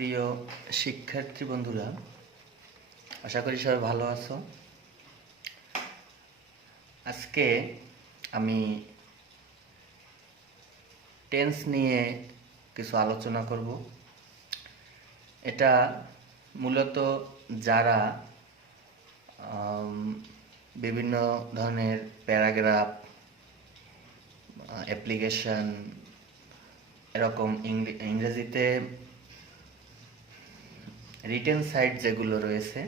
প্রিয় শিক্ষার্থী বন্ধুরা, আশা করি সবাই ভালো আছো। আজকে আমি টেন্স নিয়ে কিছু আলোচনা করব। এটা মূলত যারা বিভিন্ন ধরনের প্যারাগ্রাফ, অ্যাপ্লিকেশন, এরকম ইংরেজিতে রিটেন সাইট যেগুলো রয়েছে,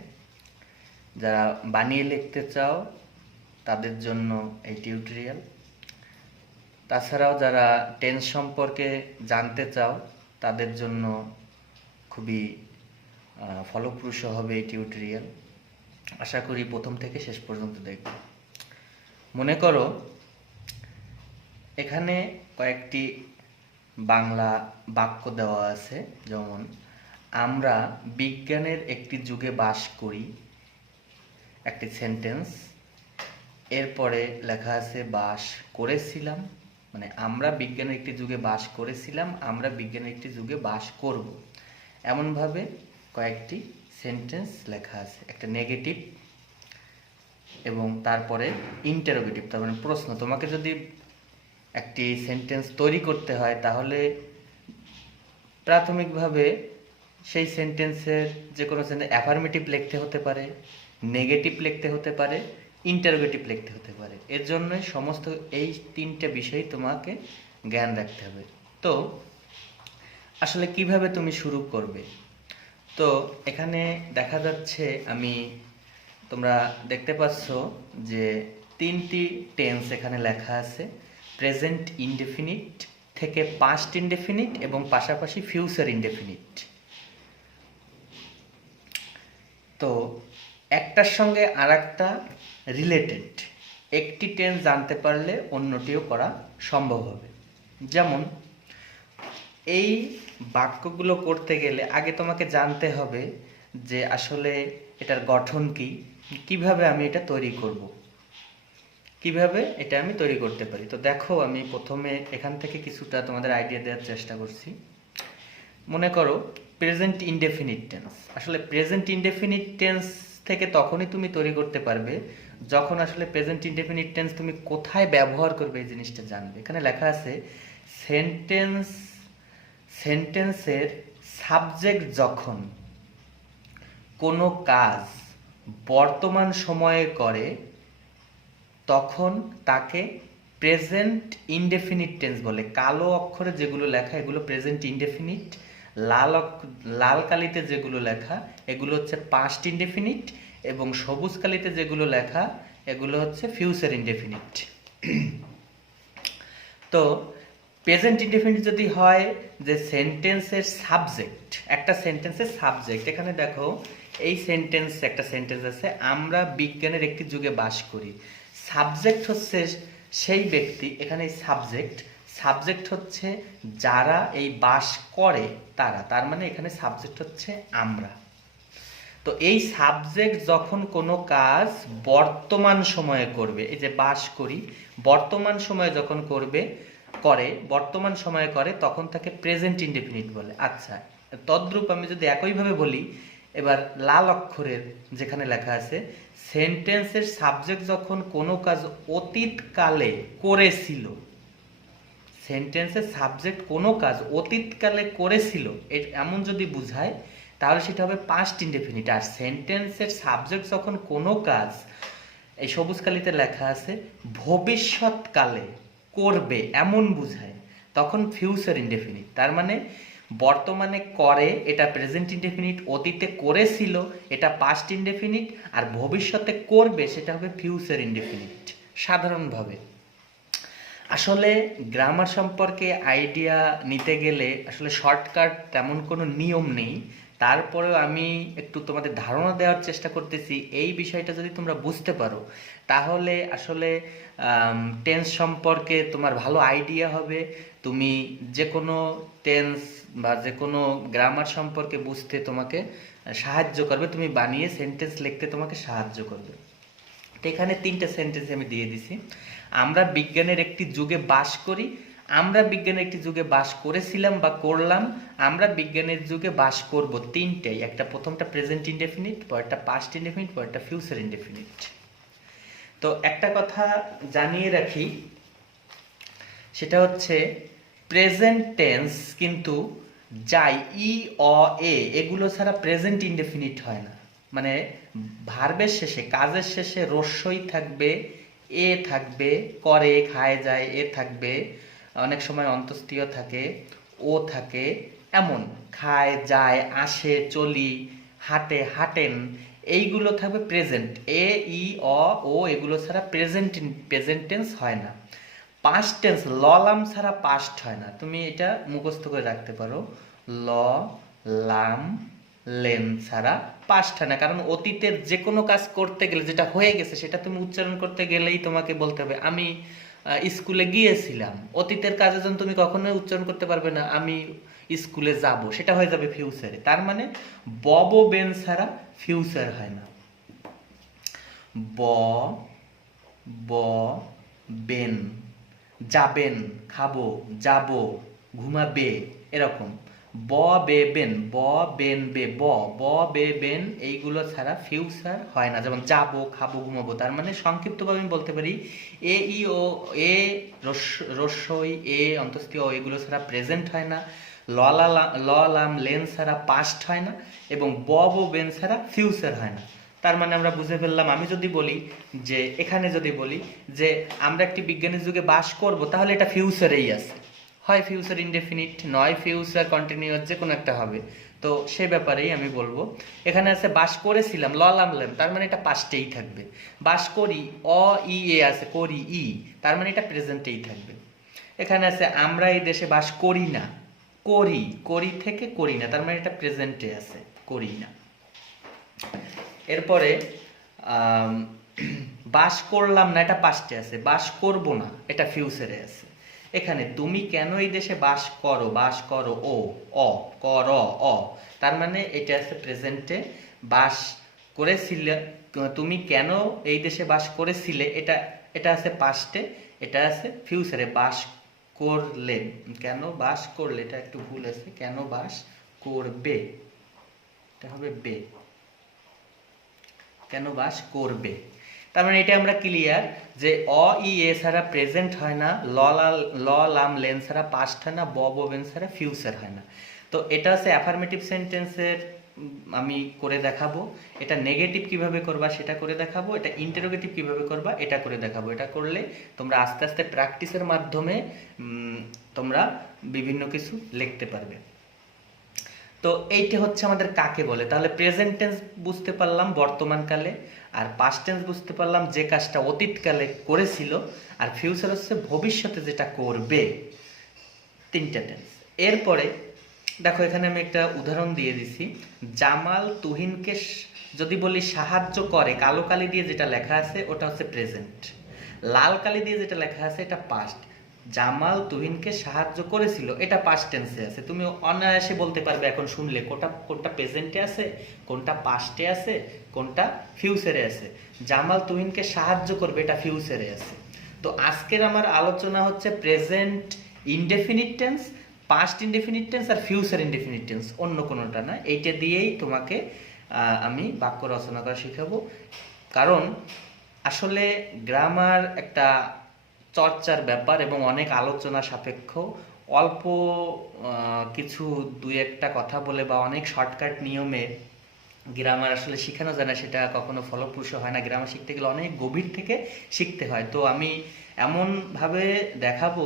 যারা বানিয়ে লিখতে চাও তাদের জন্য এই টিউটোরিয়াল। তাছাড়াও যারা টেন্স সম্পর্কে জানতে চাও তাদের জন্য খুবই ফলপ্রসূ হবে এই টিউটোরিয়াল। আশা করি প্রথম থেকে শেষ পর্যন্ত দেখবে। মনে করো এখানে কয়েকটি বাংলা বাক্য দেওয়া আছে, যেমন আমরা বিজ্ঞানের একটি যুগে বাস করি, একটি সেন্টেন্স। এরপরে লেখা আছে বাস করেছিলাম, মানে আমরা বিজ্ঞানের একটি যুগে বাস করেছিলাম, আমরা বিজ্ঞানের একটি যুগে বাস করব, এমনভাবে কয়েকটি সেন্টেন্স লেখা আছে। একটা নেগেটিভ এবং তারপরে ইন্টারোগেটিভ, তার মানে প্রশ্ন। তোমাকে যদি একটি সেন্টেন্স তৈরি করতে হয় তাহলে প্রাথমিকভাবে সেই সেন্টেন্সের যে কোনো সেন্টেন্স অ্যাফার্মেটিভ লিখতে হতে পারে, নেগেটিভ লিখতে হতে পারে, ইন্টারোগেটিভ লিখতে হতে পারে। এর জন্যই সমস্ত এই তিনটে বিষয় তোমাকে জ্ঞান রাখতে হবে। তো আসলে কিভাবে তুমি শুরু করবে? তো এখানে দেখা যাচ্ছে, তোমরা দেখতে পাচ্ছ যে তিনটি টেন্স এখানে লেখা আছে। প্রেজেন্ট ইনডেফিনিট থেকে পাস্ট ইনডেফিনিট এবং পাশাপাশি ফিউচার ইনডেফিনিট। তো একটার সঙ্গে আরেকটা রিলেটেড। একটি টেন্স জানতে পারলে অন্যটিও করা সম্ভব হবে। যেমন এই বাক্যগুলো করতে গেলে আগে তোমাকে জানতে হবে যে আসলে এটার গঠন কি, কিভাবে আমি এটা তৈরি করব, কিভাবে এটা আমি তৈরি করতে পারি। তো দেখো, আমি প্রথমে এখান থেকে কিছুটা তোমাদের আইডিয়া দেওয়ার চেষ্টা করছি। মনে করো প্রেজেন্ট ইনডেফিনিট টেন্স। আসলে প্রেজেন্ট ইনডেফিনিট টেন্স থেকে তখনই তুমি তৈরি করতে পারবে যখন আসলে প্রেজেন্ট ইনডেফিনিট টেন্স তুমি কোথায় ব্যবহার করবে এই জিনিসটা জানবে। এখানে লেখা আছে সেন্টেন্সের সাবজেক্ট যখন কোনো কাজ বর্তমান সময়ে করে তখন তাকে প্রেজেন্ট ইনডেফিনিট টেন্স বলে। কালো অক্ষরে যেগুলো লেখা এগুলো প্রেজেন্ট ইনডেফিনিট, লাল কালিতে যেগুলো লেখা এগুলো হচ্ছে পাস্ট ইনডেফিনিট, এবং সবুজ কালিতে যেগুলো লেখা এগুলো হচ্ছে ফিউচার ইনডেফিনিট। তো প্রেজেন্ট ইনডেফিনিট যদি হয় যে সেন্টেন্সের সাবজেক্ট, একটা সেন্টেন্সের সাবজেক্ট, এখানে দেখো এই একটা সেন্টেন্স আছে, আমরা বিজ্ঞানের একটি যুগে বাস করি। সাবজেক্ট হচ্ছে সেই ব্যক্তি, এখানে সাবজেক্ট হচ্ছে যারা এই বাস করে তারা, তার মানে এখানে সাবজেক্ট হচ্ছে আমরা। তো এই সাবজেক্ট যখন কোনো কাজ বর্তমান সময়ে করবে, এই যে বাস করি, বর্তমান সময়ে যখন বর্তমান সময়ে করে তখন তাকে প্রেজেন্ট ইনডেফিনিট বলে। আচ্ছা, তদ্রূপ আমি যদি একইভাবে বলি, এবার লাল অক্ষরের যেখানে লেখা আছে সেন্টেন্সের সাবজেক্ট যখন কোনো কাজ অতীতকালে করেছিল, সেন্টেন্সের সাবজেক্ট কোনো কাজ অতীতকালে করেছিল এমন যদি বুঝায় তাহলে সেটা হবে পাস্ট ইনডেফিনিট। আর সেন্টেন্সের সাবজেক্ট যখন কোনো কাজ, এই সবুজ কালিতে লেখা আছে, ভবিষ্যৎকালে করবে এমন বুঝায় তখন ফিউচার ইনডেফিনিট। তার মানে বর্তমানে করে এটা প্রেজেন্ট ইনডেফিনিট, অতীতে করেছিল এটা পাস্ট ইনডেফিনিট, আর ভবিষ্যতে করবে সেটা হবে ফিউচার ইনডেফিনিট। সাধারণভাবে আসলে গ্রামার সম্পর্কে আইডিয়া নিতে গেলে আসলে শর্টকাট তেমন কোনো নিয়ম নেই। তারপরেও আমি একটু তোমাদের ধারণা দেওয়ার চেষ্টা করতেছি। এই বিষয়টা যদি তোমরা বুঝতে পারো তাহলে আসলে টেন্স সম্পর্কে তোমার ভালো আইডিয়া হবে। তুমি যে কোনো টেন্স বা যে কোনো গ্রামার সম্পর্কে বুঝতে তোমাকে সাহায্য করবে, তুমি বানিয়ে সেন্টেন্স লিখতে তোমাকে সাহায্য করবে। তো এখানে তিনটে সেন্টেন্স আমি দিয়ে দিছি। আমরা বিজ্ঞানের একটি যুগে বাস করি, আমরা বিজ্ঞানের একটি যুগে বাস করেছিলাম বা করলাম, আমরা বিজ্ঞানের যুগে বাস করব, তিনটেই। একটা প্রথমটা প্রেজেন্ট ইনডেফিনিট, পরেরটা পাস্ট ইনডেফিনিট, পরেরটা ফিউচার ইনডেফিনিট। তো একটা কথা জানিয়ে রাখি, সেটা হচ্ছে প্রেজেন্ট টেন্স কিন্তু যাই ই অ এ এগুলো ছাড়া প্রেজেন্ট ইনডেফিনিট হয় না। মানে ভার্বের শেষে, কাজের শেষে রস্যই থাকবে, এ থাকবে, করে খায় যায় এ থাকবে, অনেক সময় অন্তস্তীয় থাকে, ও থাকে, এমন খায় যায় আসে চলি হাঁটে হাঁটেন, এইগুলো থাকবে প্রেজেন্ট। এ ই অ ও এগুলো ছাড়া প্রেজেন্ট টেন্স হয় না। পাস্ট টেন্স ল লাম ছাড়া পাস্ট হয় না। তুমি এটা মুখস্থ করে রাখতে পারো, ল লাম লেন ছাড়া পাস্ট হয় না। কারণ অতীতের যে কোনো কাজ করতে গেলে, যেটা হয়ে গেছে সেটা তুমি উচ্চারণ করতে গেলেই তোমাকে বলতে হবে আমি স্কুলে গিয়েছিলাম। অতীতের কাজের জন্য তুমি কখনোই উচ্চারণ করতে পারবে না আমি স্কুলে যাব, সেটা হয়ে যাবে ফিউচারে। তার মানে বব বেন ছাড়া ফিউচার হয় না। ব ব বেন, যাবেন, খাবো, যাব, ঘুমাবে, এরকম। ব বে বেন, ব বেন বে, ব বে বেন এইগুলো ছাড়া ফিউচার হয় না। যেমন যাবো, খাবো, ঘুমাবো। তার মানে সংক্ষিপ্তভাবে আমি বলতে পারি এ ই ও এ রস্যই এ অন্তস্তীয় এগুলো ছাড়া প্রেজেন্ট হয় না, ল লাম লেন ছাড়া পাস্ট হয় না, এবং ব বেন ছাড়া ফিউচার হয় না। তার মানে আমরা বুঝে ফেললাম, আমি যদি বলি যে, এখানে যদি বলি যে আমরা একটি বিজ্ঞানের যুগে বাস করব, তাহলে এটা ফিউচারেই আছে, হয় ফিউচার ইনডেফিনিট নয় ফিউচার কন্টিনিউয়াস, যে কোনো একটা হবে। তো সে ব্যাপারেই আমি বলবো। এখানে আছে বাস করেছিলাম, ল লাম লেম, তার মানে এটা পাস্টেই থাকবে। বাস করি, অ ই এ আছে, করি ই, তার মানে এটা প্রেজেন্টেই থাকবে। এখানে আছে আমরা এই দেশে বাস করি না, করি, করি থেকে করি না, তার মানে এটা প্রেজেন্টে আছে, করি না। এরপরে বাস করলাম না, এটা পাস্টে আছে। বাস করব না, এটা ফিউচারে আছে। এখানে তুমি কেন এই দেশে বাস করো, বাস করো, ও অ কর অ, তার মানে এটা আছে প্রেজেন্টে। বাস করেছিলে, তুমি কেন এই দেশে বাস করেছিলে, এটা এটা আছে পাস্টে, এটা আছে ফিউচারে। বাস করলে, কেন বাস করলে, এটা একটু ভুল আছে, কেন বাস করবে, এটা হবে বে, কেন বাস করবে। তার মানে এটা আমরা ক্লিয়ার যে অ ই এ ছাড়া প্রেজেন্ট হয় না, ল লাম লেন ছাড়া পাস্ট হয় না, ব বেন ছাড়া ফিউচার হয় না। তো এটা হচ্ছে অ্যাফার্মেটিভ সেন্টেন্সের আমি করে দেখাবো। এটা নেগেটিভ কিভাবে করবা সেটা করে দেখাবো, এটা ইন্টারোগেটিভ কিভাবে করবা এটা করে দেখাবো। এটা করলে তোমরা আস্তে আস্তে প্র্যাকটিসের মাধ্যমে তোমরা বিভিন্ন কিছু লিখতে পারবে। তো এইটা হচ্ছে আমাদের কাকে বলে। তাহলে প্রেজেন্ট টেন্স বুঝতে পারলাম বর্তমানকালে, আর পাস্ট টেন্স বুঝতে পারলাম যে কাজটা অতীতকালে করেছিল, আর ফিউচার হচ্ছে ভবিষ্যতে যেটা করবে। তিনটা টেন্স। এরপরে দেখো, এখানে আমি একটা উদাহরণ দিয়ে দিছি। জামাল তুহিনকে যদি বলি সাহায্য করে, কালো কালি দিয়ে যেটা লেখা আছে ওটা হচ্ছে প্রেজেন্ট, লাল কালি দিয়ে যেটা লেখা আছে এটা পাস্ট। জামাল তুহিনকে সাহায্য করেছিল, এটা পাস্ট টেন্সে আছে। তুমি অনায়াসে বলতে পারবে এখন শুনলে কোনটা প্রেজেন্টে আছে, কোনটা পাস্টে আছে, কোনটা ফিউচারে আছে। জামাল তুহিনকে সাহায্য করবে, এটা ফিউচারে আছে। তো আজকের আমার আলোচনা হচ্ছে present indefinite tense, past indefinite tense আর ফিউচার ইনডেফিনিট টেন্স, অন্য কোনোটা না। এইটা দিয়েই তোমাকে আমি বাক্য রচনা করা শিখাবো। কারণ আসলে গ্রামার একটা চর্চার ব্যাপার এবং অনেক আলোচনা সাপেক্ষ। অল্প কিছু দুই একটা কথা বলে বা অনেক শর্টকাট নিয়মে গ্রামার আসলে শেখানো যায় না, সেটা কখনো ফলপ্রসূ হয় না। গ্রামার শিখতে গেলে অনেক গভীর থেকে শিখতে হয়। তো আমি এমনভাবে দেখাবো,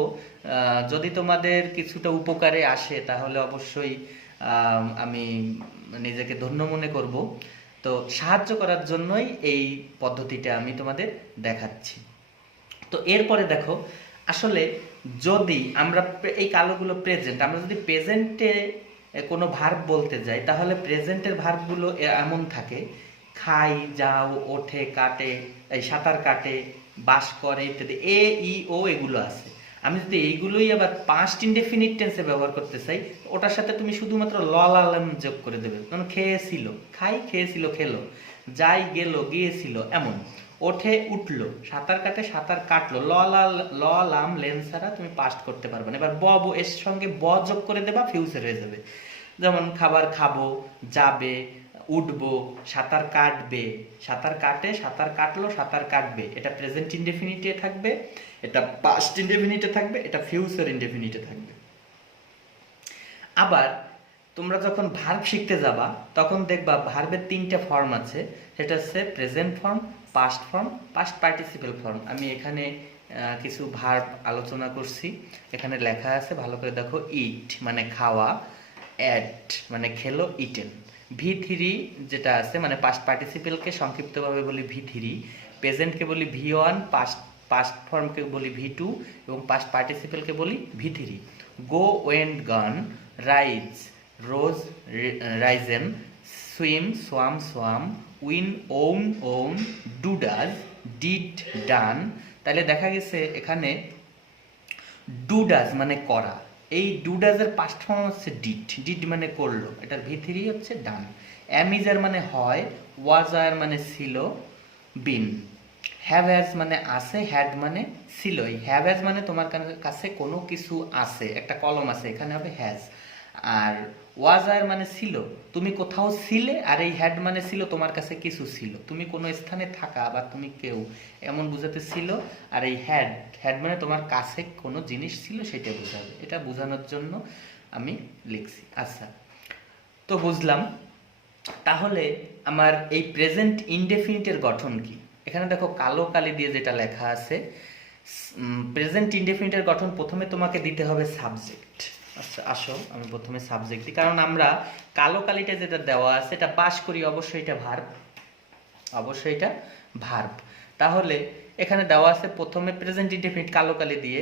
যদি তোমাদের কিছুটা উপকারে আসে তাহলে অবশ্যই আমি নিজেকে ধন্য মনে করব। তো সাহায্য করার জন্যই এই পদ্ধতিটা আমি তোমাদের দেখাচ্ছি। তো এরপরে দেখো, আসলে যদি আমরা এই কালোগুলো প্রেজেন্ট, আমরা যদি প্রেজেন্টে কোনো ভার্ব বলতে যাই তাহলে প্রেজেন্টের ভার্বগুলো এমন থাকে, খাই, যাও, ওঠে, কাটে, এই সাঁতার কাটে, বাস করে ইত্যাদি, এ ই ও এগুলো আছে। আমি যদি এইগুলোই আবার পাস্ট ইনডেফিনিট টেন্সে ব্যবহার করতে চাই, ওটার সাথে তুমি শুধুমাত্র ল লাম যোগ করে দেবে। যেমন খেয়েছিল, খাই, খেয়েছিল, খেলো, যাই, গেল, গিয়েছিল, এমন। ওঠে উঠলো, সাঁতার কাটে সাঁতার কাটলো, ল লাম লেন ছাড়া তুমি পাস্ট করতে পারবে না। এবার এর সঙ্গে যোগ করে দেবা, ফিউচার হয়ে যাবে। যেমন খাবার খাবো, যাবে, উঠবো, সাঁতার কাটবে, সাঁতার কাটে সাঁতার কাটলো, সাঁতার কাটবে। এটা প্রেজেন্ট ইনডেফিনিটে থাকবে, এটা পাস্ট ইনডেফিনিটে থাকবে, এটা ফিউচার ইনডেফিনিটে থাকবে। আবার তোমরা যখন ভার্ব শিখতে যাবা তখন দেখবা ভার্বের 3টা ফর্ম আছে, সেটা হচ্ছে present form, past form, past participle form. আমি এখানে কিছু ভার্ব আলোচনা করছি, এখানে লেখা আছে, ভালো করে দেখো। ইট মানে খাওয়া, অ্যাট মানে খেলো, ইটেন। V3 যেটা আছে মানে পাস্ট পার্টিসিপেলকে সংক্ষিপ্তভাবে বলি V3, প্রেজেন্টকে বলি V1, পাস্ট ফর্মকে বলি V2 এবং পাস্ট পার্টিসিপেলকে বলি V3। Go, went, gone, rise, rose, risen, swim, swam, swam, win, won, won, do, does, did, done. তাহলে দেখা গেছে এখানে ডু ডাজ মানে করা, এই ডু ডাজের পাস্ট ফর্ম হচ্ছে ডিড, ডিড মানে করলো, এটার V3 হচ্ছে ডান। অ্যামিজার মানে হয়, ওয়াজার মানে ছিল, বিন। হ্যাভ হ্যাজ মানে আছে, হ্যাড মানে ছিল। এই হ্যাভ হ্যাজ মানে তোমার কাছে কোনো কিছু আছে, একটা কলম আছে, এখানে হবে হ্যাজ। আর ওয়াজার মানে ছিল, তুমি কোথাও ছিলে। আর এই হ্যাড মানে ছিল, তোমার কাছে কিছু ছিল, তুমি কোনো স্থানে থাকা বা তুমি কেউ, এমন বোঝাতে ছিল। আর এই হ্যাড, হ্যাড মানে তোমার কাছে কোনো জিনিস ছিল, সেটা বোঝাবে। এটা বোঝানোর জন্য আমি লিখছি। আচ্ছা, তো বুঝলাম। তাহলে আমার এই প্রেজেন্ট ইনডেফিনিটের গঠন কি? এখানে দেখো কালো কালি দিয়ে যেটা লেখা আছে, প্রেজেন্ট ইনডেফিনিটের গঠন প্রথমে তোমাকে দিতে হবে সাবজেক্ট। আচ্ছা আসো আমি প্রথমে সাবজেক্ট দিই, কারণ আমরা কালো কালিটা যেটা দেওয়া আছে এটা পাস করি, অবশ্যই এটা ভার্ব, অবশ্যই এটা ভার্ব। তাহলে এখানে দেওয়া আছে প্রথমে প্রেজেন্ট ইনডেফিনিট কালো কালি দিয়ে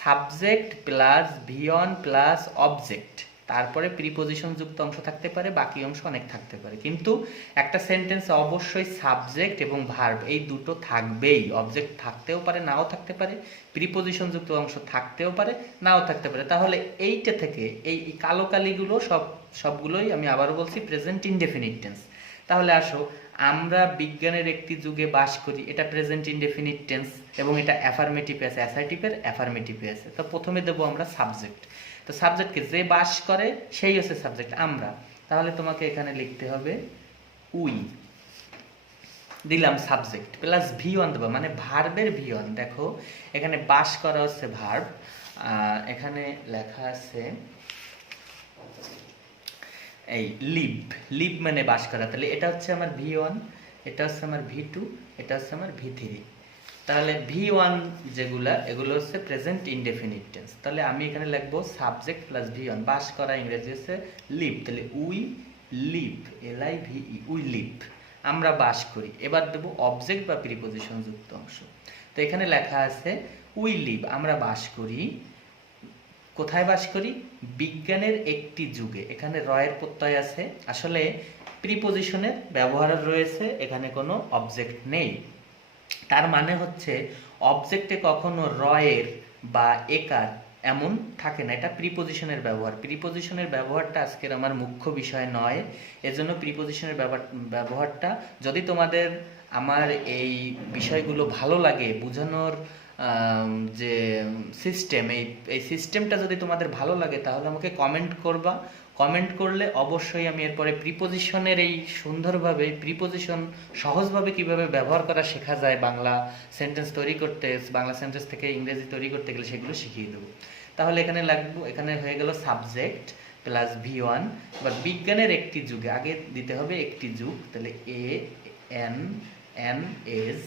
subject plus V1 plus object, তারপরে প্রিপোজিশন যুক্ত অংশ থাকতে পারে, বাকি অংশ অনেক থাকতে পারে, কিন্তু একটা সেন্টেন্সে অবশ্যই সাবজেক্ট এবং ভার্ব এই দুটো থাকবেই। অবজেক্ট থাকতেও পারে, নাও থাকতে পারে, প্রিপোজিশন যুক্ত অংশ থাকতেও পারে, নাও থাকতে পারে। তাহলে এইটা থেকে এই কালো কালিগুলো সবগুলোই আমি আবারও বলছি প্রেজেন্ট ইনডেফিনিট টেন্স। তাহলে আসো, আমরা বিজ্ঞানের একটি যুগে বাস করি, এটা প্রেজেন্ট ইনডেফিনিট টেন্স এবং এটা অ্যাফার্মেটিভ আছে, অ্যাসার্টিভের অ্যাফার্মেটিভ আছে। তো প্রথমে দেবো আমরা সাবজেক্ট। তো সাবজেক্টকে যে বাস করে সেই হচ্ছে সাবজেক্ট, আমরা। তাহলে তোমাকে এখানে লিখতে হবে উই, দিলাম সাবজেক্ট প্লাস V1 দেবো, মানে ভার্বের V1। দেখো এখানে বাস করা হচ্ছে ভার্ব, এখানে লেখা আছে এই লিভ, লিভ মানে বাস করা। তাহলে এটা হচ্ছে আমার V1, এটা হচ্ছে আমার V2, এটা হচ্ছে আমার V3। তাহলে V1 যেগুলা, এগুলো হচ্ছে প্রেজেন্ট ইনডেফিনিট টেন্স। তাহলে আমি এখানে লিখবো সাবজেক্ট প্লাস V1, বাস করা ইংরেজি হচ্ছে লিভ। তাহলে we live, LIVE, we live, আমরা বাস করি। এবার দেবো অবজেক্ট বা প্রিপোজিশন যুক্ত অংশ। তো এখানে লেখা আছে উই লিভ, আমরা বাস করি। কোথায় বাস করি? বিজ্ঞানের একটি যুগে। এখানে রয়ের প্রত্যয় আছে, আসলে প্রিপোজিশনের ব্যবহার রয়েছে, এখানে কোনো অবজেক্ট নেই। তার মানে হচ্ছে অবজেক্টে কখনো রয়ের বা একার এমন থাকে না, এটা প্রিপোজিশনের ব্যবহার। প্রিপোজিশনের ব্যবহারটা আজকের আমার মুখ্য বিষয় নয়, এজন্য প্রিপোজিশনের ব্যবহারটা যদি তোমাদের আমার এই বিষয়গুলো ভালো লাগে, বোঝানোর যে সিস্টেম, এই সিস্টেমটা যদি তোমাদের ভালো লাগে তাহলে আমাকে কমেন্ট করবা। কমেন্ট করলে অবশ্যই আমি এরপরে প্রিপোজিশনের এই সুন্দরভাবে প্রিপোজিশন সহজভাবে কিভাবে ব্যবহার করা শেখা যায়, বাংলা সেন্টেন্স তৈরি করতে, বাংলা সেন্টেন্স থেকে ইংরেজি তৈরি করতে গেলে সেগুলো শিখিয়ে দেবো। তাহলে এখানে লাগবো, এখানে হয়ে গেল সাবজেক্ট প্লাস V1। এবার বিজ্ঞানের একটি যুগে, আগে দিতে হবে একটি যুগ, তাহলে ANNAGE,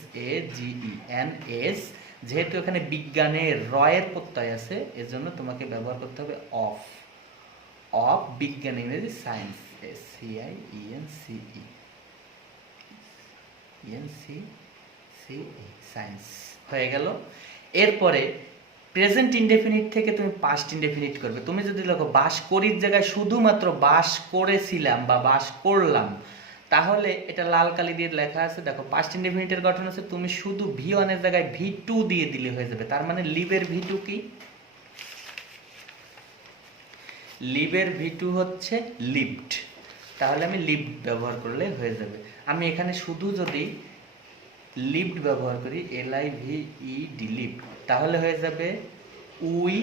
যেহেতু এখানে বিজ্ঞানের রয়ের প্রত্যয় আছে এজন্য তোমাকে ব্যবহার করতে হবে অফ, অফ বিজ্ঞান ইংরেজি সায়েন্স, SCIENCE সায়েন্স হয়ে গেল। এরপরে প্রেজেন্ট ইনডেফিনিট থেকে তুমি পাস্ট ইনডেফিনিট করবে। তুমি যদি লেখো বাস করির জায়গায় শুধুমাত্র বাস করেছিলাম বা বাস করলাম, তাহলে এটা লাল কালি দিয়ে লেখা আছে, দেখো পাস্ট ইনডেফিনিটের গঠন আছে, তুমি শুধু V1 এর জায়গায় V2 দিয়ে দিলে হয়ে যাবে। তার মানে লিভের V2 কি? লিভের V2 হচ্ছে লিভড, তাহলে আমি লিভ ব্যবহার করলে হয়ে যাবে। আমি এখানে শুধু যদি লিভড ব্যবহার করি, LIVED লিভড, তাহলে হয়ে যাবে we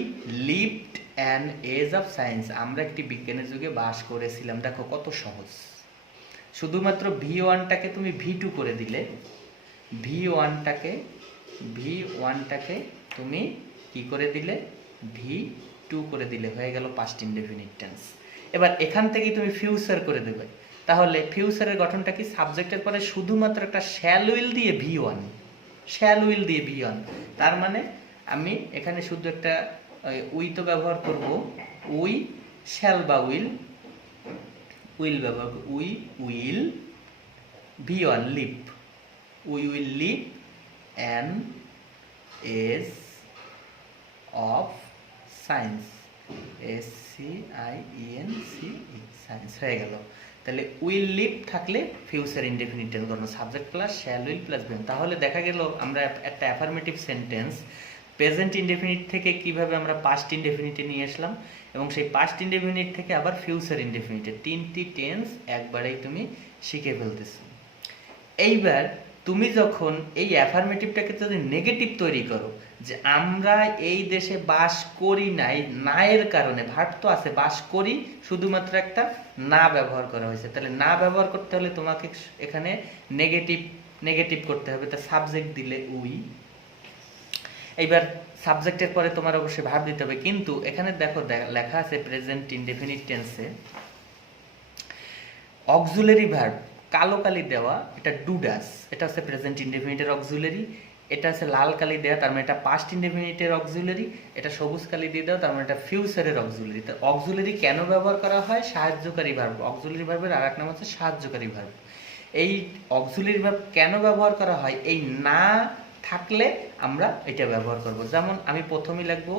lived an age of science, আমরা একটি বিজ্ঞানের যুগে বাস করেছিলাম। দেখো কত সহজ, শুধুমাত্র V1টাকে তুমি V2 করে দিলে, V1টাকে তুমি কি করে দিলে, V2 করে দিলে, হয়ে গেল পাস্ট ইনডেফিনিট টেন্স। এবার এখান থেকেই তুমি ফিউচার করে দেবে, তাহলে ফিউচারের গঠনটা কি, সাবজেক্টের পরে শুধুমাত্র একটা শ্যাল উইল দিয়ে V1, তার মানে আমি এখানে শুধু একটা উই তো ব্যবহার করব, উই শ্যাল বা উইল ব্যবহার করব, we will V1 live, we will live an age of science, SCIENCE, science হয়ে গেল। তাহলে উইল লিভ থাকলে ফিউচার ইনডেফিনিট টেন্স গঠন, subject plus shall will plus V1। তাহলে দেখা গেল আমরা একটা অ্যাফার্মেটিভ সেন্টেন্স প্রেজেন্ট ইনডেফিনিট থেকে কিভাবে আমরা পাস্ট ইনডেফিনিটে নিয়ে আসলাম, এবং সেই পাস্ট ইনডেফিনিট থেকে আবার ফিউচার ইনডেফিনিটে, তিনটি টেন্স একবারেই তুমি শিখে ফেলতেছো। এইবার তুমি যখন এই অ্যাফার্মেটিভটাকে যদি নেগেটিভ তৈরি করো, যে আমরা এই দেশে বাস করি নাই, না এর কারণে, ভার্ব তো আছে, বাস করি, শুধুমাত্র একটা না ব্যবহার করা হয়েছে, তাহলে না ব্যবহার করতে হলে তোমাকে এখানে নেগেটিভ করতে হবে, তা সাবজেক্ট দিলে উই। এইবার সাবজেক্টের পরে তোমার অবশ্যই ভার্ব দিতে হবে, কিন্তু এখানে দেখো লেখা আছে প্রেজেন্ট ইনডেফিনিট টেন্সে অক্সিলারি ভার্ব কালো কালি দেওয়া, এটা ডু ডাস, এটা হচ্ছে প্রেজেন্ট ইনডেফিনিটের অক্সিলারি। এটা হচ্ছে লাল কালি দেওয়া, তার মানে এটা পাস্ট ইনডেফিনিটের অক্সিলারি। এটা সবুজ কালি দিয়ে দেওয়া, তার মানে এটা ফিউচারের অক্সিলারি। তো অক্সিলারি কেন ব্যবহার করা হয়, সাহায্যকারী ভার্ব, অক্সিলারি ভার্বের আর এক নাম হচ্ছে সাহায্যকারী ভার্ব। এই অক্সিলারি ভার্ব কেন ব্যবহার করা হয়, এই না থাকলে আমরা এটা ব্যবহার করব। যেমন আমি প্রথমেই লিখবো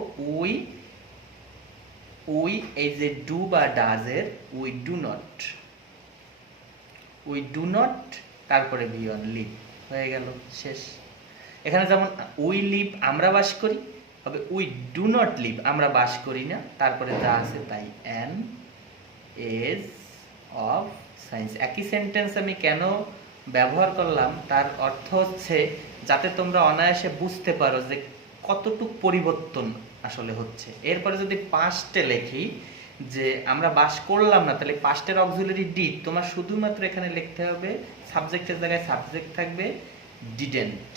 উই, এই যে ডু বা ডাজের উই ডু নট, তারপরে V1 লিভ, হয়ে গেল, শেষ। এখানে যেমন উই লিভ আমরা বাস করি, হবে উই ডু নট লিভ আমরা বাস করি না, তারপরে যা আছে তাই, অ্যান এজ অফ সায়েন্স। একই সেন্টেন্স আমি কেন ব্যবহার করলাম, তার অর্থ হচ্ছে যাতে তোমরা অনায়াসে বুঝতে পারো যে কতটুক পরিবর্তন আসলে হচ্ছে। এরপরে যদি পাস্টে লেখি যে আমরা বাস করলাম না, তাহলে পাস্টের অক্সিলারি ডিড, তোমার শুধুমাত্র এখানে লিখতে হবে, সাবজেক্টের জায়গায় সাবজেক্ট থাকবে ডিডেন্ট,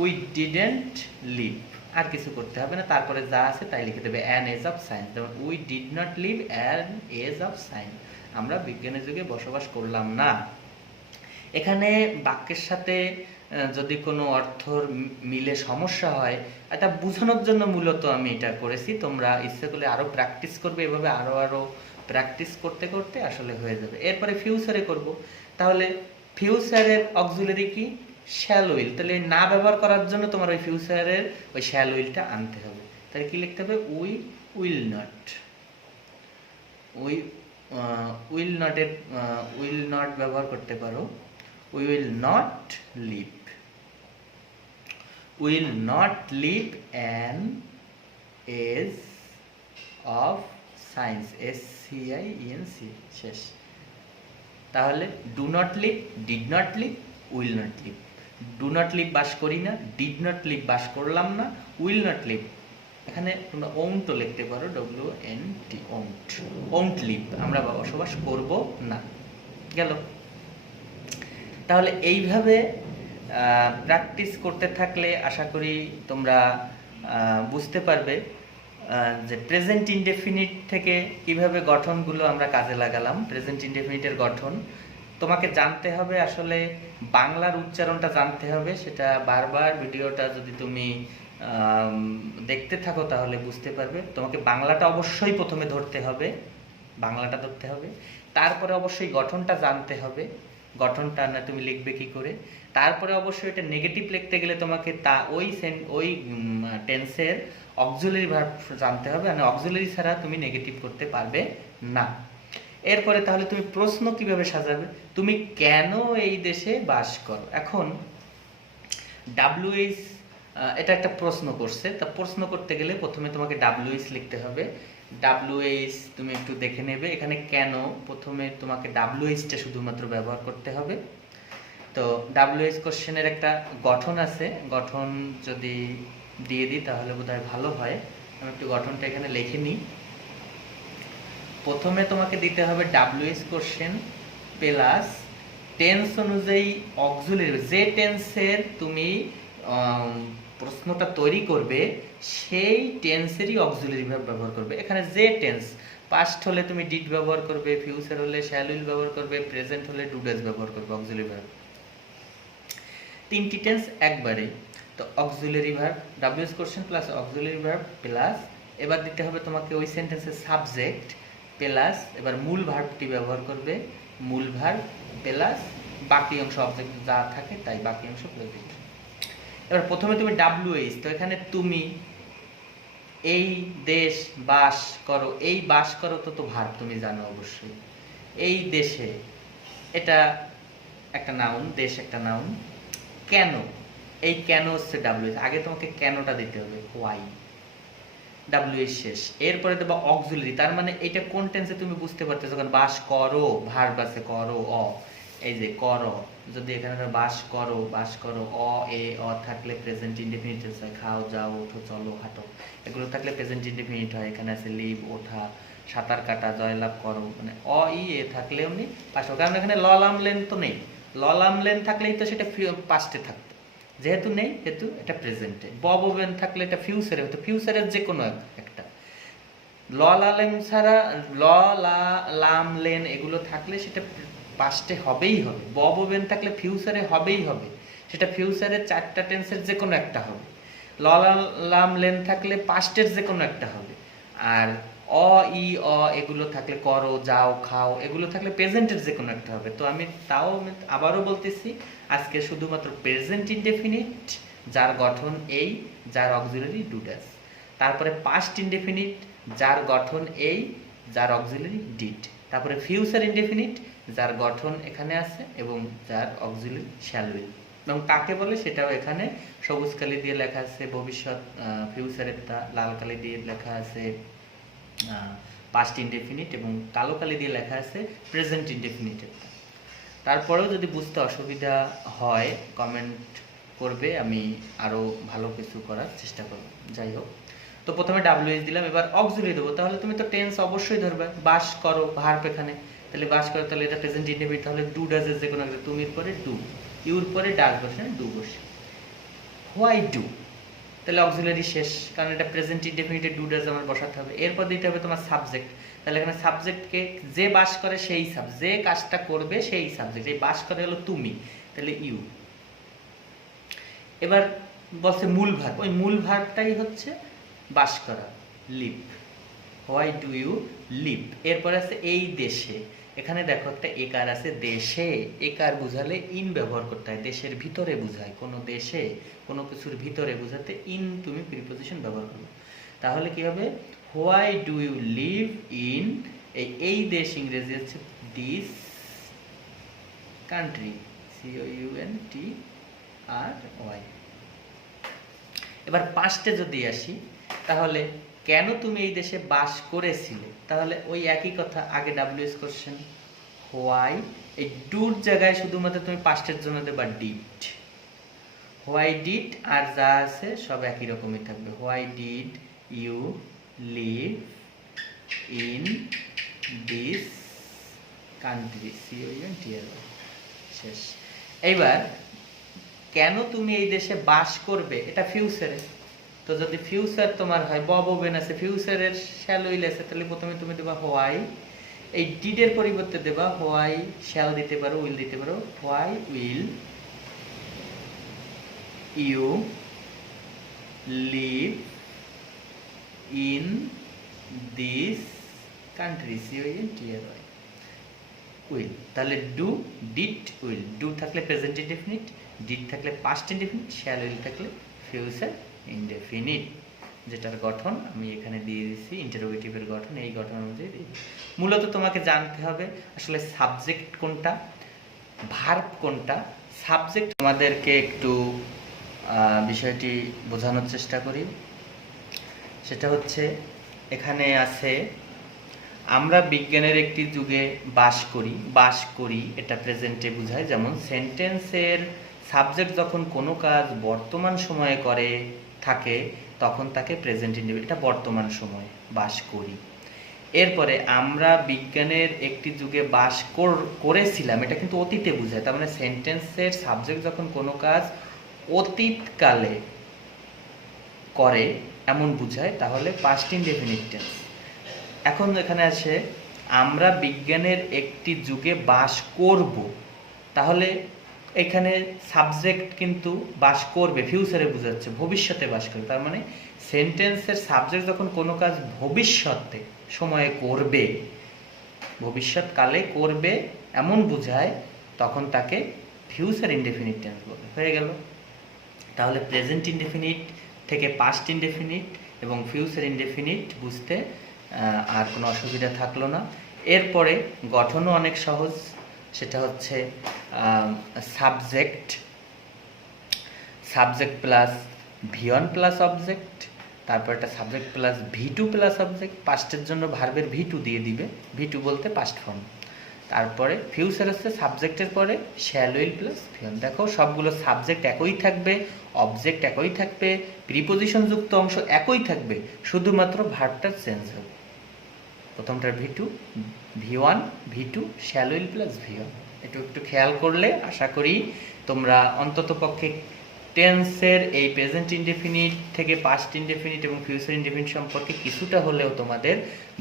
উই ডিডেন্ট লিভ, আর কিছু করতে হবে না, তারপরে যা আছে তাই লিখে দেবে, অ্যান এজ অফ সায়েন্স। যেমন we did not live an age of science, আমরা বিজ্ঞানের যুগে বসবাস করলাম না। এখানে বাক্যের সাথে যদি কোনো অর্থর মিলে সমস্যা হয়, এটা বোঝানোর জন্য মূলত আমি এটা করেছি। তোমরা ইচ্ছে করলে আরও প্র্যাকটিস করবে, এভাবে আরও প্র্যাকটিস করতে করতে আসলে হয়ে যাবে। এরপরে ফিউচারে করব, তাহলে ফিউচারের অক্সিলারি কি, শ্যাল উইল, তাহলে না ব্যবহার করার জন্য তোমার ওই ফিউচারের ওই শ্যাল উইলটা আনতে হবে। তাহলে কি লিখতে হবে, we will not, will not ব্যবহার করতে পারো, we will not live an age of science, SCIENC, শেষ। তাহলে do not live, did not live, will not live. Do not live বাস করি না, ডিড নট লিভ বাস করলাম না, উইল নট লিভ, এখানে তোমরা ওন্টও লিখতে পারো, WNT, ওন্ট লিভ, আমরা বসবাস করব না, গেল। তাহলে এইভাবে প্র্যাকটিস করতে থাকলে আশা করি তোমরা বুঝতে পারবে যে প্রেজেন্ট ইনডেফিনিট থেকে কিভাবে গঠনগুলো আমরা কাজে লাগালাম। প্রেজেন্ট ইনডেফিনিটের গঠন তোমাকে জানতে হবে, আসলে বাংলার উচ্চারণটা জানতে হবে, সেটা বারবার ভিডিওটা যদি তুমি দেখতে থাকো তাহলে বুঝতে পারবে। তোমাকে বাংলাটা অবশ্যই প্রথমে ধরতে হবে, তারপরে অবশ্যই গঠনটা জানতে হবে, গঠনটা না তুমি লিখবে কি করে, তারপরে অবশ্যই এটা নেগেটিভ লিখতে গেলে তোমাকে ওই টেন্সের অক্সিলারি ভার্ব জানতে হবে, মানে অক্সিলারি ছাড়া তুমি নেগেটিভ করতে পারবে না। এরপরে তাহলে তুমি প্রশ্ন কিভাবে সাজাবে, তুমি কেন এই দেশে বাস করো। এখন WH, এটা একটা প্রশ্ন করছে, তা প্রশ্ন করতে গেলে প্রথমে তোমাকে WH লিখতে হবে। WH তুমি একটু দেখে নেবে, এখানে কেন, প্রথমে তোমাকে WH টা শুধুমাত্র ব্যবহার করতে হবে। তো ডাব্লিউএইচ কোশ্চেনের একটা গঠন আছে, গঠন যদি দিয়ে দিই তাহলে বোধহয় ভালো হয়। আমি একটু গঠনটা এখানে লিখে নিই। প্রথমে তোমাকে দিতে হবে ডাব্লিউএইচ কোশ্চেন প্লাস টেন্স অনুযায়ী অক্সিলারি, যে টেন্সের তুমি প্রশ্নটা তৈরি করবে সেই টেন্সেরই অক্সিলারি ভার্ব ব্যবহার করবে। এখানে যে টেন্স, পাস্ট হলে তুমি ডিড ব্যবহার করবে, ফিউচার হলে শ্যাল উইল ব্যবহার করবে, প্রেজেন্ট হলে ডু ডাজ ব্যবহার করবে অক্সিলারি ভার্ব। তিনটি টেন্স একবারে। তো auxiliary verb, WH question plus auxiliary verb plus এবার দিতে হবে তোমাকে ওই সেন্টেন্সের সাবজেক্ট প্লাস এবার মূল ভার্বটি ব্যবহার করবে, মূল ভার্ব প্লাস বাকি অংশ অবজেক্ট যা থাকে তাই বাকি অংশ প্লাস। এবার প্রথমে তুমি ডাব্লিউএইচ, তো এখানে তুমি এই দেশ বাস করো, এই বাস করো তো ভার্ব তুমি জানো অবশ্যই। এই দেশে, এটা একটা নাউন, দেশ একটা নাউন। কেন, এই কেন হচ্ছে ডাব্লিউএইচ, আগে তোমাকে কেনটা দিতে হবে, হোয়াই, ডাব্লিউএইচ শেষ। এরপরে দেবো অক্সিলারি, তার মানে এটা কোন টেন্সে তুমি বুঝতে পারতেছো, যখন বাস করো ভার্ব আছে করো অ, এই যে করো, যদি এখানে বাস করো, বাস করো অ এ অ থাকলে প্রেজেন্ট ইনডেফিনিট হয়, খাও যাও ওঠো চলো হাঁটো, এগুলো থাকলে প্রেজেন্ট ইনডেফিনিট হয়। এখানে আছে লিভ ওঠা, সাঁতার কাটা, জয়লাভ করো, মানে অ ই এ থাকলে এমনি পাস, কারণ এখানে ল লাম লেন তো নেই, ল লাম লেন থাকলেই তো সেটা পাস্টে থাকতো, যেহেতু নেই যেহেতু এটা প্রেজেন্টে। বব ওবেন থাকলে এটা ফিউচারে হতো, ফিউচারের যে কোনো একটা। ল লালেম ছাড়া ল লা লাম লেন এগুলো থাকলে সেটা পাস্টে হবেই হবে। বব ওবেন থাকলে ফিউচারে হবেই হবে, সেটা ফিউচারের চারটা টেন্সের যে কোনো একটা হবে। ল লাম লেন থাকলে পাস্টের যে কোনো একটা হবে। আর অ ই অ এগুলো থাকলে করো যাও খাও এগুলো থাকলে প্রেজেন্টের যে কোনো একটা হবে। তো আমি তাও আবারও বলতেছি, আজকে শুধুমাত্র প্রেজেন্ট ইনডেফিনিট যার গঠন এই, যার অক্সিলারি ডু ডাজ। তারপরে পাস্ট ইনডেফিনিট যার গঠন এই, যার অক্সিলারি ডিড। তারপরে ফিউচার ইনডেফিনিট যার গঠন এখানে আছে এবং যার অক্সিলারি শ্যাল উইল। এবং কাকে বলে সেটাও এখানে সবুজ কালি দিয়ে লেখা আছে ভবিষ্যৎ, ফিউচারেরটা লাল কালি দিয়ে লেখা আছে পাস্ট ইনডেফিনিট, এবং কালো কালি দিয়ে লেখা আছে প্রেজেন্ট ইনডেফিনিটেরটা। তারপরেও যদি বুঝতে অসুবিধা হয় কমেন্ট করবে, আমি আরও ভালো কিছু করার চেষ্টা করব। যাই হোক, তো প্রথমে ডাব্লিউএইচ দিলাম, এবার অক্সিলারি দেবো। তাহলে তুমি তো টেন্স অবশ্যই ধরবে, বাস করো ভার্ব এখানে, তাহলে বাস করো, তাহলে এটা প্রেজেন্ট ইনডেফিনিট, তাহলে ডু ডাজের যে কোনো একটা, তুমির পরে ডু, ইউর পরে ডাজ বসে ডু বসে। হোয়াই ডু, তাহলে অক্সিলারি শেষ, কারণ এটা প্রেজেন্ট ইনডেফিনিটে ডু ডাজ আমার বসাতে হবে। এরপর দিতে হবে তোমার সাবজেক্ট, তাহলে এখানে সাবজেক্টকে যে বাস করে সেই যে কাজটা করবে সেই সাবজেক্ট, এই বাস করে হলো তুমি, তাহলে ইউ। এবার বলছে মূল ভার্ব, ওই মূল ভার্বটাই হচ্ছে বাস করা, live. Why do you live. এরপর আছে এই দেশে, এখানে দেখো একটা একার আছে দেশে, একার বুঝালে ইন ব্যবহার করতে হয়, দেশের ভিতরে বুঝায়, কোনো দেশে কোনো কিছুর ভিতরে বুঝাতে ইন তুমি প্রিপোজিশন ব্যবহার করবে। তাহলে কি হবে, why do you live in, এই দেশ ইংরেজি হচ্ছে দিস কান্ট্রি, COUNTRY। এবার পাস্টে যদি আসি, তাহলে কেন তুমি এই দেশে বাস করেছিলে, তাহলে ওই একই কথা, আগে ডাব্লিউএস কোশ্চেন হোয়াই, এই ডুর জায়গায় শুধুমাত্র তুমি পাস্টের জন্য দেবা ডিড, হোয়াই ডিড, আর যা আছে সব একই রকমই থাকবে। Why did you live in this country, COUNTRY শেষ। এইবার কেন তুমি এই দেশে বাস করবে, এটা ফিউচারে, তো যদি ফিউচার তোমার হয়, বব ওবেন আছে, ফিউচারের শ্যাল উইল আছে, তাহলে প্রথমে তুমি দেবা হোয়াই, এই ডিডের পরিবর্তে দেবা হোয়াই, শ্যাল দিতে পারো উইল দিতে পারো, why will you live in this country, COUNTRY will. তাহলে ডু ডিড উইল, ডু থাকলে প্রেজেন্ট ইনডেফিনিট, ডিড থাকলে পাস্ট ইনডেফিনিট, শ্যাল উইল থাকলে ফিউচার ইনডেফিনিট, যেটার গঠন আমি এখানে দিয়ে দিচ্ছি, ইন্টারোগেটিভের গঠন এই গঠন অনুযায়ী দিই। মূলত তোমাকে জানতে হবে আসলে সাবজেক্ট কোনটা, ভার্ব কোনটা। সাবজেক্ট আমাদেরকে একটু বিষয়টি বোঝানোর চেষ্টা করি, সেটা হচ্ছে এখানে আছে আমরা বিজ্ঞানের একটি যুগে বাস করি এটা প্রেজেন্টে বোঝায়। যেমন সেন্টেন্সের সাবজেক্ট যখন কোনো কাজ বর্তমান সময়ে করে থাকে তখন তাকে প্রেজেন্ট ইনডেফিনিট, এটা বর্তমান সময়ে বাস করি। এরপরে আমরা বিজ্ঞানের একটি যুগে করেছিলাম, এটা কিন্তু অতীতে বোঝায়। তার মানে সেন্টেন্সের সাবজেক্ট যখন কোনো কাজ অতীতকালে করে এমন বোঝায়, তাহলে পাস্ট ইনডেফিনিট টেন্স। এখন এখানে আসে আমরা বিজ্ঞানের একটি যুগে বাস করব, তাহলে এখানে সাবজেক্ট কিন্তু বাস করবে, ফিউচারে বোঝাচ্ছে, ভবিষ্যতে বাস করবে। তার মানে সেন্টেন্সের সাবজেক্ট যখন কোনো কাজ ভবিষ্যতে সময়ে করবে, ভবিষ্যৎকালে করবে এমন বোঝায়, তখন তাকে ফিউচার ইনডেফিনিট টেন্স বলে। হয়ে গেল। তাহলে প্রেজেন্ট ইনডেফিনিট থেকে পাস্ট ইনডেফিনিট এবং ফিউচার ইনডেফিনিট বুঝতে আর কোনো অসুবিধা থাকলো না। এরপরে গঠনও অনেক সহজ, সেটা হচ্ছে subject plus V1 plus object, তারপর একটা subject plus V2 plus object. পাস্টের জন্য ভার্বের V2 দিয়ে দিবে, V2 বলতে পাস্ট ফর্ম। তারপরে ফিউচার হচ্ছে সাবজেক্টের পরে শ্যাল উইল প্লাস V1। দেখো সবগুলো সাবজেক্ট একই থাকবে, অবজেক্ট একই থাকবে, প্রিপোজিশন যুক্ত অংশ একই থাকবে, শুধুমাত্র ভার্বটা চেঞ্জ হবে। প্রথমটার V2, V1, V2, shall will plus V1। একটু খেয়াল করলে আশা করি তোমরা অন্ততপক্ষে টেন্সের এই প্রেজেন্ট ইনডেফিনিট থেকে পাস্ট ইনডেফিনিট এবং ফিউচার ইনডেফিনিট সম্পর্কে কিছুটা হলেও তোমাদের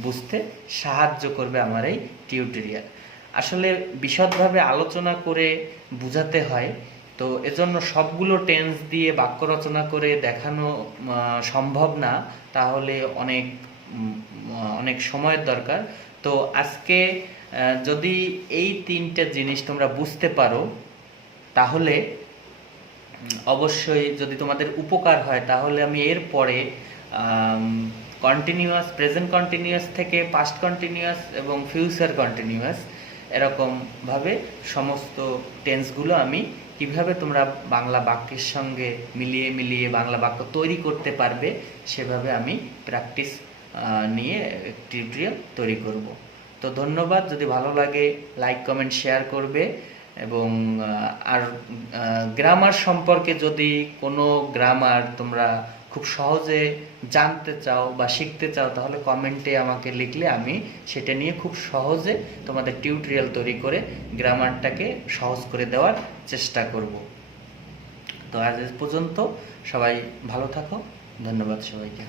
বুঝতে সাহায্য করবে আমার এই টিউটোরিয়াল। আসলে বিশদভাবে আলোচনা করে বুঝাতে হয়, তো এজন্য সবগুলো টেন্স দিয়ে বাক্য রচনা করে দেখানো সম্ভব না, তাহলে অনেক সময়ের দরকার। তো আজকে যদি এই তিনটে জিনিস তোমরা বুঝতে পারো, তাহলে অবশ্যই যদি তোমাদের উপকার হয়, তাহলে আমি এরপরে কন্টিনিউয়াস, প্রেজেন্ট কন্টিনিউয়াস থেকে পাস্ট কন্টিনিউয়াস এবং ফিউচার কন্টিনিউয়াস, এরকমভাবে সমস্ত টেন্সগুলো আমি কিভাবে তোমরা বাংলা বাক্যের সঙ্গে মিলিয়ে বাংলা বাক্য তৈরি করতে পারবে, সেভাবে আমি প্র্যাকটিস নিয়ে টিউটোরিয়াল তৈরি করব। তো ধন্যবাদ। যদি ভালো লাগে লাইক, কমেন্ট, শেয়ার করবে। এবং আর গ্রামার সম্পর্কে যদি কোনো গ্রামার তোমরা খুব সহজে জানতে চাও বা শিখতে চাও, তাহলে কমেন্টে আমাকে লিখলে আমি সেটা নিয়ে খুব সহজে তোমাদের টিউটোরিয়াল তৈরি করে গ্রামারটাকে সহজ করে দেওয়ার চেষ্টা করব। তো আজ পর্যন্ত সবাই ভালো থাকো। ধন্যবাদ সবাইকে।